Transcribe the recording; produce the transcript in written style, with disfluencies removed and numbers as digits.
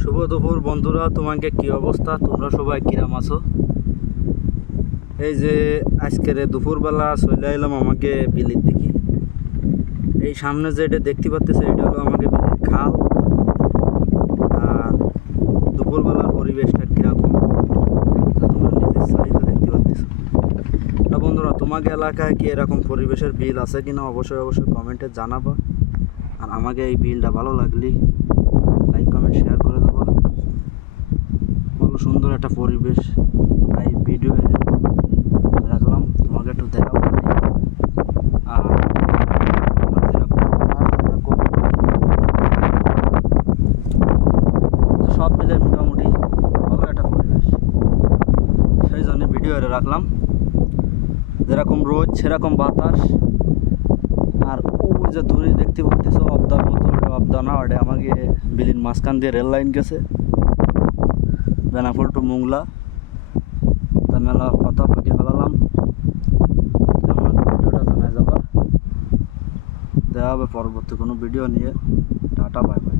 শুভ দুপুর বন্ধুরা, তোমাকে কি অবস্থা? তোমরা সবাই কিরাম আছো? এই যে আজকের দুপুরবেলা চলে এলাম আমাকে বিলির দিকে। এই সামনে যে এটা দেখতে পাচ্তেছে এটা হলো আমাকে বিলির খাল। আর দুপুরবেলার পরিবেশটা কীরকম তোমরা নিজের সাইতে দেখতে পাচ্তেছো। তা বন্ধুরা, তোমাকে এলাকায় কি এরকম পরিবেশের বিল আছে কিনা অবশ্যই কমেন্টে জানাবা। আর আমাকে এই বিলটা ভালো লাগলে লাইক কমেন্ট শেয়ার করে দেবা। ভালো সুন্দর একটা পরিবেশ, তাই ভিডিও রাখলাম তোমাকে একটু দেখাবো। আর সব মিলে মোটামুটি ভালো একটা পরিবেশ, সেই জন্য ভিডিও রাখলাম। যেরকম রোদ সেরকম বাতাস। আর ওই যে দূরে দেখতে পাচ্ছ অবদার মতো, ওটা অবদা না, ওটা আমাকে বিলির মাঝখান দিয়ে রেল লাইন গেছে বেনাপোল টু মোংলা। তা মেলা কথা পাখি ফেলালাম, ভিডিওটা জানাই যাবা। দেখা হবে পরবর্তী কোনো ভিডিও নিয়ে। Tata, bye bye.